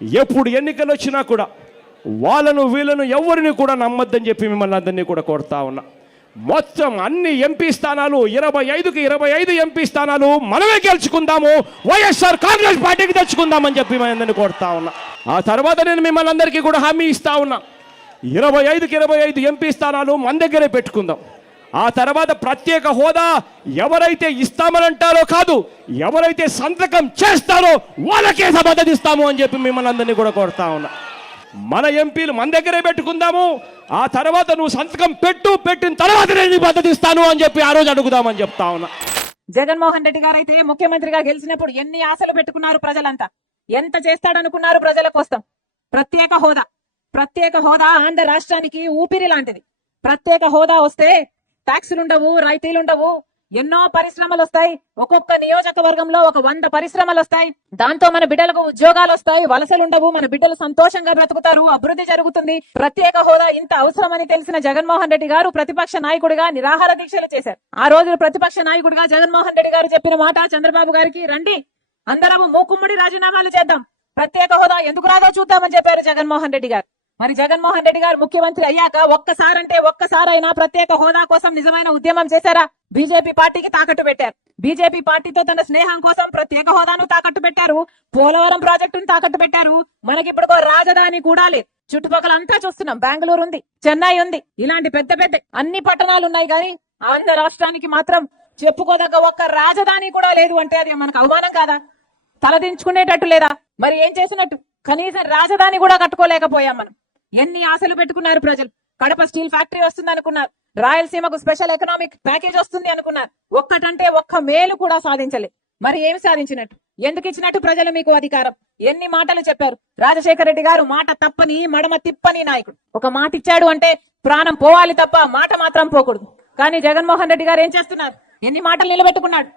ఎప్పుడు ఎన్నికలు వచ్చినా కూడా వాళ్ళను వీళ్ళను ఎవరిని కూడా నమ్మద్దని చెప్పి మిమ్మల్ని అందరినీ కూడా కోరుతా ఉన్నా. మొత్తం అన్ని ఎంపీ స్థానాలు ఇరవై ఐదుకి ఇరవై ఐదు ఎంపీ స్థానాలు మనమే గెలుచుకుందాము వైఎస్ఆర్ కాంగ్రెస్ పార్టీకి తెచ్చుకుందామని చెప్పి మేము అందరినీ కోరుతా ఉన్నా. ఆ తర్వాత నేను మిమ్మల్ని అందరికీ కూడా హామీ ఇస్తా ఉన్నా. ఇరవై ఐదుకి ఇరవై ఐదు ఎంపీ స్థానాలు మన దగ్గరే పెట్టుకుందాం. ఆ తర్వాత ప్రత్యేక హోదా ఎవరైతే ఇస్తామనంటారో కాదు ఎవరైతే సంతకం చేస్తారో వాళ్ళకే మద్దతు ఇస్తాము అని చెప్పి మిమ్మల్ని అందరినీ కూడా కోరుతా ఉన్నా. మన ఎంపీలు మన దగ్గరే పెట్టుకుందాము ఆ తర్వాత నువ్వు సంతకం పెట్టు పెట్టిన తర్వాత నేను మద్దతు ఇస్తాను అని చెప్పి ఆ రోజు అడుగుదామని చెప్తా ఉన్నా. జగన్మోహన్ రెడ్డి గారు అయితే ముఖ్యమంత్రిగా గెలిచినప్పుడు ఎన్ని ఆశలు పెట్టుకున్నారు ప్రజలంతా? ఎంత చేస్తాడనుకున్నారు ప్రజల కోసం? ప్రత్యేక హోదా. ప్రత్యేక హోదా ఆంధ్ర రాష్ట్రానికి ఊపిరి లాంటిది. ప్రత్యేక హోదా వస్తే ట్యాక్సులు ఉండవు రాయితీలు ఉండవు. ఎన్నో పరిశ్రమలు వస్తాయి. ఒక్కొక్క నియోజకవర్గంలో ఒక వంద పరిశ్రమలు వస్తాయి. దాంతో మన బిడ్డలకు ఉద్యోగాలు వస్తాయి. వలసలు ఉండవు. మన బిడ్డలు సంతోషంగా బ్రతుకుతారు. అభివృద్ధి జరుగుతుంది. ప్రత్యేక హోదా ఇంత అవసరమని తెలిసిన జగన్మోహన్ రెడ్డి గారు ప్రతిపక్ష నాయకుడిగా నిరాహార దీక్షలు చేశారు. ఆ రోజు ప్రతిపక్ష నాయకుడిగా జగన్మోహన్ రెడ్డి గారు చెప్పిన మాట చంద్రబాబు గారికి రండి. అందరము మూకుమ్మడి రాజీనామాలు చేద్దాం. ప్రత్యేక హోదా ఎందుకు రాదో చూద్దామని చెప్పారు జగన్మోహన్ రెడ్డి గారు. మరి జగన్మోహన్ రెడ్డి గారు ముఖ్యమంత్రి అయ్యాక ఒక్కసారంటే ఒక్కసారైనా ప్రత్యేక హోదా కోసం నిజమైన ఉద్యమం చేశారా? బీజేపీ పార్టీకి తాకట్టు పెట్టారు. బీజేపీ పార్టీతో తన స్నేహం కోసం ప్రత్యేక హోదాను తాకట్టు పెట్టారు. పోలవరం ప్రాజెక్టును తాకట్టు పెట్టారు. మనకి ఇప్పుడు రాజధాని కూడా లేదు. చుట్టుపక్కల అంతా చూస్తున్నాం. బెంగళూరు ఉంది చెన్నై ఉంది ఇలాంటి పెద్ద పెద్ద అన్ని పట్టణాలు ఉన్నాయి కానీ ఆంధ్ర రాష్ట్రానికి మాత్రం చెప్పుకోదగ్గ ఒక్క రాజధాని కూడా లేదు అంటే అది మనకు అవమానం కాదా? తలదించుకునేటట్టు లేదా? మరి ఏం చేసినట్టు? కనీసం రాజధాని కూడా కట్టుకోలేకపోయాం మనం. ఎన్ని ఆశలు పెట్టుకున్నారు ప్రజలు? కడప స్టీల్ ఫ్యాక్టరీ వస్తుంది అనుకున్నారు. రాయలసీమకు స్పెషల్ ఎకనామిక్ ప్యాకేజ్ వస్తుంది అనుకున్నారు. ఒక్కటంటే ఒక్క మేలు కూడా సాధించలే. మరి ఏమి సాధించినట్టు? ఎందుకు ఇచ్చినట్టు ప్రజలు మీకు అధికారం? ఎన్ని మాటలు చెప్పారు? రాజశేఖర రెడ్డి గారు మాట తప్పని మడమ తిప్పని నాయకుడు. ఒక మాట ఇచ్చాడు అంటే ప్రాణం పోవాలి తప్ప మాట మాత్రం పోకూడదు. కానీ జగన్మోహన్ రెడ్డి గారు ఏం చేస్తున్నారు? ఎన్ని మాటలు నిలబెట్టుకున్నాడు?